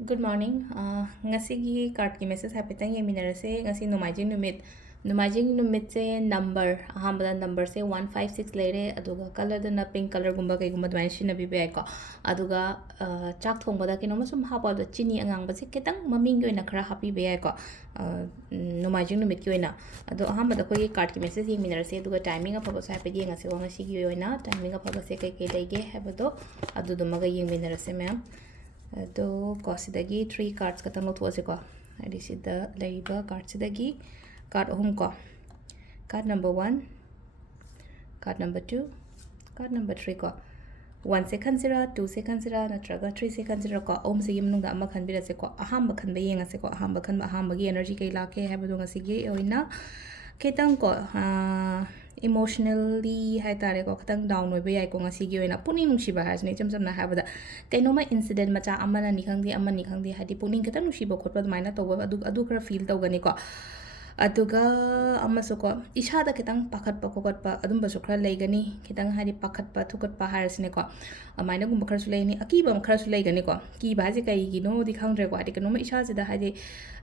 Good morning. Ngasigi card ki message hapetang yeminarase ngasi nomaijing numit. Nomaijing numit se number ahambada number se 156 lere aduga color dana pink color gumba kai gumba dwain shina bi bai ko aduga chak thong bada kino masum hapa da chini angang ba se ketang maming yoina khara happy bai ko nomaijing numit ki yoina adu ahambada ko ye card ki message yeminarase aduga timing afaba sa hape ngasi wa ngasi gi yoina timing afaba se kai kai dai ge habado adu dumaga yeminarase ma'am तो कोसिदगी 3 cards का तंग थोसे को हरी सिद्ध लेबा card सिदगी card अहुम को card number 1 card number 2 card number 3 को 1 से खनसिरा 2 से खनसिरा नत्रगा 3 से खनसिरा को ओम से यमनुगा अमा खनबिरा से को अहाम बखन बे यंगा से को अहाम बगी एनर्जी के लाके है बदोंगा सिगे ओइना केतंग को emotionally hai tare ko khatang down oi bai ko ngasi gi oina puning nungsi ba hasne cham cham na ha bada kainoma incident macha amana ni khangdi hadi puning khatang nungsi ba khotpa maina to ba adu kra feel to gani ko aduga amaso ko isha da kitang pakhat pa kokot pa adum ba su khra lei gani kitang hari pakhat pa thukat pa harsne ko amaina gum khar su lei ni aki bam khar su lei gani ko ki ba ji kai gi no di khang re ko adi kanoma isha ji da hadi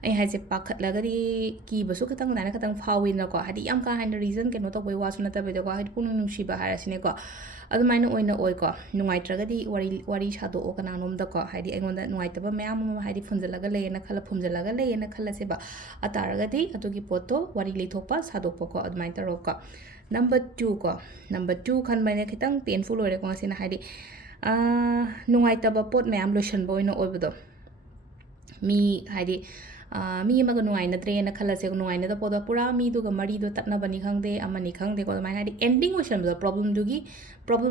ai hai je pakhat la gari ki ba su kitang na kitang fawi na ko hadi yam ka hain reason ke no to boi wa su na ta be ko hadi punung nung shi ba harsne ko adumaina oina oi ko nungai tragadi wari shado o kana nom da ko hadi engonda nungai taba mayam hadi phunjalaga le na khala phunjalaga le na khala se ba ataragadi atugi poto wari le thokpa sado poko adumai taro ko number 2 ko number 2 khan maine khitang painful ore ko sina hadi nungai taba pot mayam lotion boina oibodo mi hadi mi amaga nuai na tre na khala se nuai na da poda pura mi du ga mari do tatna bani khangde amani khangde ko mai hadi ending ocean the problem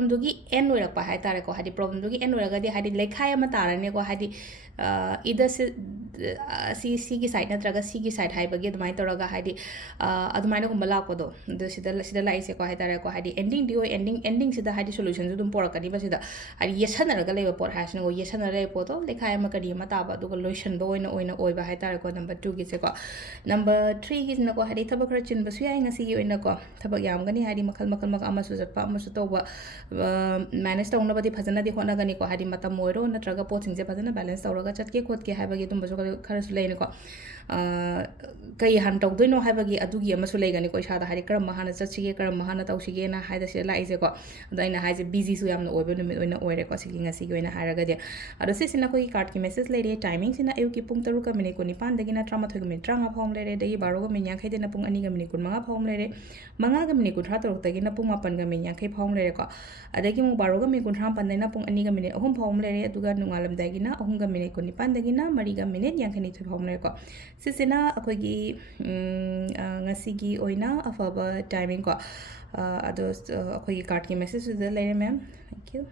dugi end ora pa hai tare ko hadi problem dugi end ora ga di hadi lekhai ama tara ne ko hadi either si gi side na traga si gi side hai bagi adumai toraga hadi adumai na gumbala ko do sida lai se ko hai tare ko hadi ending dio ending sida hadi solution dum pora kani ba sida hadi yesan ra ga le por hasna go yesan ra po to lekhai ama kadi ma ta ba du ga lotion do oina oi ba hai tare ko number 2 gi se ko number 3 gi na ko hadi thaba khara chin ba su yai ngasi gi oina ko thaba yam gani hadi makal mak ama su jat pa ama su to ba manage to na ba di phajana di hona gani ko hadi mata moiro na traga po sing je phajana balance to ga chat ke khot ke hai ba gi dum ba su khara su lein ko kai han tau doi no hai ba gi adu gi ama su lei gani ko isa da hari karam mahana chat sige karam mahana tau sige na hai da se lai je ko daina hai je busy su yam no oibe no mi oina oire ko sige ngasi gi oina hara ga de ado se sina ko card ki message le re timing sina ayu ki pung taru ka mini ko ni pan da gi na trama thoi mi tranga phom le re dai baro ga mi nya khai de na pung ani ga mini kun manga phom le re manga ga mini kun thra taru ta gi na pung mapan ga mi nya khai phom le re ko adagi mu baro ga mi kun thram pan na pung ani ga mini ahum phom le re aduga nungalam da gi na ahum ga mini kun ni pan da gi na mari ga mini nya khai ni thoi phom le ko sisina akoi gi ngasigi oina afaba timing ko ado akoi gi card ki message da le ma'am thank you